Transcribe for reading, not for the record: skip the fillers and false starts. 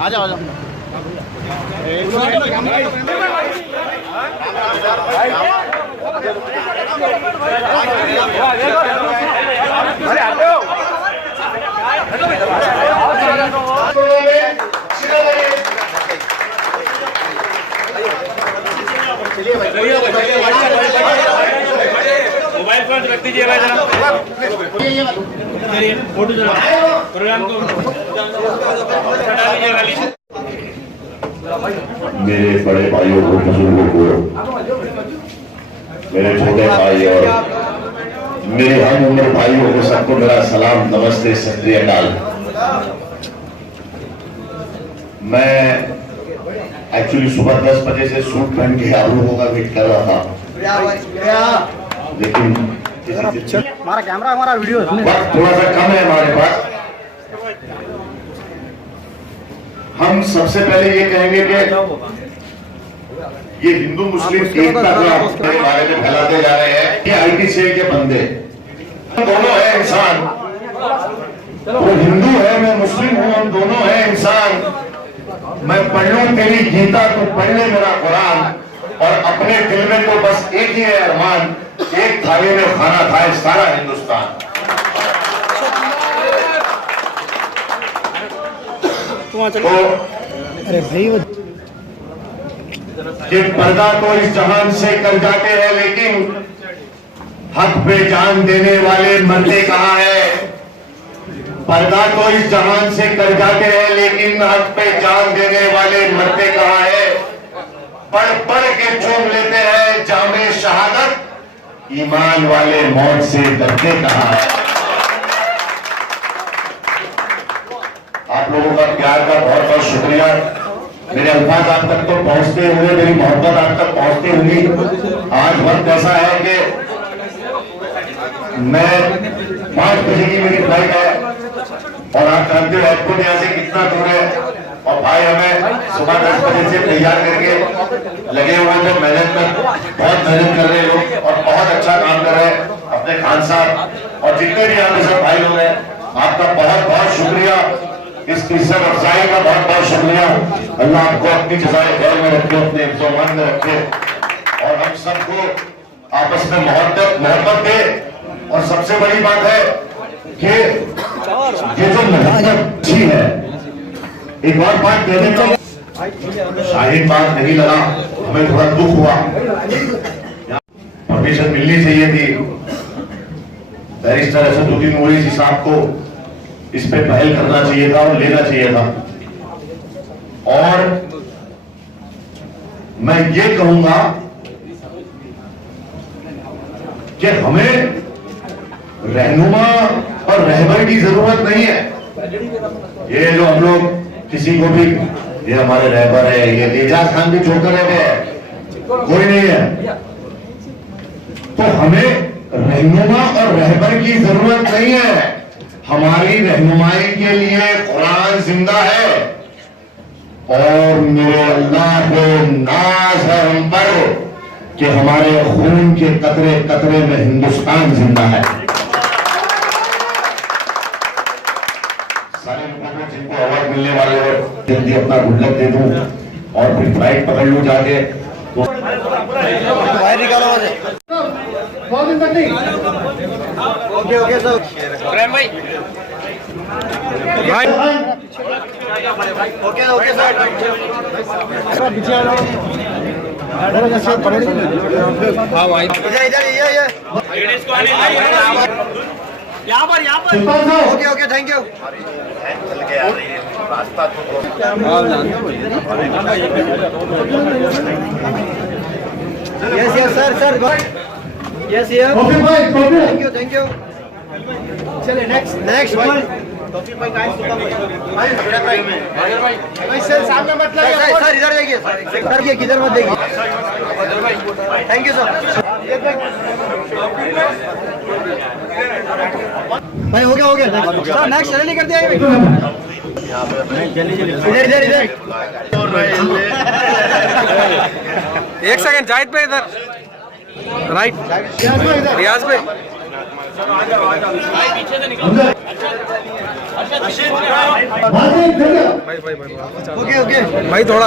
आ जाओ mobile phone रख दीजिए भाई जरा फोटो जरा प्रोग्राम को हटा लीजिए। मेरे बड़े भाइयों को, बुजुर्गों को, मेरे छोटे भाई और मेरे हम उम्र भाइयों को सबको मेरा सलाम, नमस्ते, सत श्री अकाल। मैं एक्चुअली सुबह 10 बजे से सूट पहन के आप लोगों का वेट कर रहा था, लेकिन हमारा कैमरा हमारा वीडियो वक्त थोड़ा सा कम है हमारे पास। हम सबसे पहले ये कहेंगे कि ये हिंदू मुस्लिम एकता का मेरे बारे में फैलाते जा रहे हैं कि आईटी से के बंदे दोनों है इंसान, वो हिंदू है मैं मुस्लिम हूं, हम दोनों है इंसान। मैं पढ़ लूं तेरी गीता तो पढ़ ले मेरा कुरान, और अपने दिल में तो बस एक ही है अरमान, एक थाली में खाना खाए सारा हिंदुस्तान। तो अरे भाई ये पर्दा तो इस जहान से कर जाते हैं, लेकिन हक पे जान देने वाले मरते कहाँ है। पर्दा तो इस जहान से कर जाते हैं, लेकिन हक पे जान देने वाले मरते कहाँ है। पढ़ पढ़ के चूम लेते हैं जामे शहादत, ईमान वाले मौत से डरते कहाँ है। आप लोगों का प्यार का बहुत बहुत शुक्रिया। मेरे अल्फाज आप तक तो पहुंचते हुए, मेरी मोहब्बत आप तक पहुंचती हुई। आज वक्त ऐसा है कि मैं 5 बजे की मेरी फ्लाइट है, और आप जानते हो एयरपोर्ट यहाँ से कितना दूर है, और भाई हमें सुबह 10 बजे से तैयार करके लगे हुए थे। मेहनत में बहुत मेहनत कर रहे लोग और बहुत अच्छा काम कर रहे हैं अपने खान साहब और जितने भी यहाँ पे सब भाई लोग हैं, आपका बहुत बहुत शुक्रिया। इस इज्जत अफजाई का बहुत बहुत शुक्रिया। अल्लाह आपको अपनी जज़ाए खैर में रखे, अपने इज़्ज़त में रखे, और हम सबको आपस में मोहब्बत दे। और सबसे बड़ी बात है कि ये जो मेहनत अच्छी है, एक और बात कहने का शाहीन बात नहीं लगा, हमें थोड़ा दुख हुआ। परमिशन मिलनी चाहिए थी बैरिस्टर असदुद्दीन ओवैसी साहब को, इस पे पहल करना चाहिए था और लेना चाहिए था। और मैं ये कहूंगा कि हमें रहनुमा और रहबर की जरूरत नहीं है। ये जो हम लोग किसी को भी, ये हमारे रहबर है, ये एजाज खान भी छोड़कर रह गए, कोई नहीं है। तो हमें रहनुमा और रहबर की जरूरत नहीं है। हमारी रहनुमाई के लिए कुरान जिंदा है, और मेरे अल्लाह को नाज है हम पर कि हमारे खून के कतरे कतरे में हिंदुस्तान जिंदा है। सारे लोगों को जिनको अवार्ड मिलने वाले हैं जल्दी अपना गुड लक दे दूं और फिर फ्लाइट पकड़ लूं जाके। तो बाहर निकालो ओके ओके सर प्रेम भाई ओके ओके सर हाँ भाई इधर इधर ये लेडीज को आने यहाँ पर ओके ओके थैंक यू। चल के आ रही है रास्ता तो yes yes sir sir yes yes okay भाई थैंक यू चलिए नेक्स्ट भाई टॉपिक भाई काहे सुनता भाई सर सामने मत लगे सर इधर देखिए सर ये किधर मत देखिए थैंक यू सर भाई हो गया सर नेक्स्ट जल्दी कर दिया इधर इधर इधर एक सेकंड जाहिद पे इधर राइट रियाज पे भाई पीछे से निकलो भाई थोड़ा